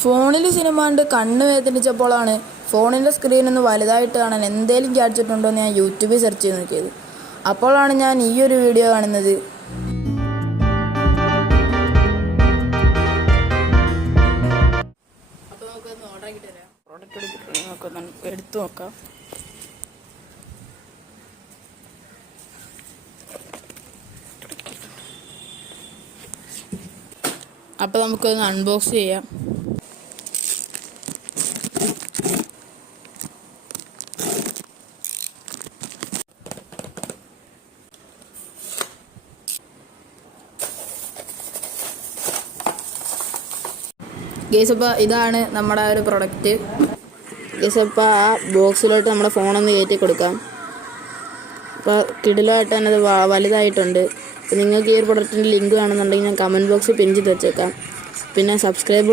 ഫോണിൽ സിനിമ കണ്ട് കണ്ണ് വേദനിച്ചപ്പോഴാണ് ഫോണിൻ്റെ സ്ക്രീനൊന്ന് വലുതായിട്ട് കാണാൻ എന്തെങ്കിലും ഗാഡ്ജറ്റ് ഉണ്ടോ എന്ന് ഞാൻ യൂട്യൂബിൽ സെർച്ച് ചെയ്ത് നോക്കിയത്. അപ്പോഴാണ് ഞാൻ ഈ ഒരു വീഡിയോ കാണുന്നത്. അപ്പോൾ നമുക്കൊന്ന് ഓർഡർ ആക്കിയിട്ട് തരാം. പ്രോഡക്റ്റ് നമുക്കൊന്ന് എടുത്തു നോക്കാം. അപ്പോൾ നമുക്കൊന്ന് അൺബോക്സ് ചെയ്യാം. ഗൈസ്, അപ്പോൾ ഇതാണ് നമ്മുടെ ഒരു പ്രൊഡക്റ്റ്. ഗൈസ്, അപ്പോൾ ആ ബോക്സിലോട്ട് നമ്മുടെ ഫോണൊന്ന് കയറ്റി കൊടുക്കാം. അപ്പോൾ കിടിലമായിട്ട് തന്നെ അത് വലുതായിട്ടുണ്ട്. അപ്പോൾ നിങ്ങൾക്ക് ഈ ഒരു പ്രൊഡക്റ്റിൻ്റെ ലിങ്ക് വേണമെന്നുണ്ടെങ്കിൽ ഞാൻ കമൻറ്റ് ബോക്സിൽ പിൻ ചെയ്ത് വെച്ചേക്കാം. പിന്നെ സബ്സ്ക്രൈബ്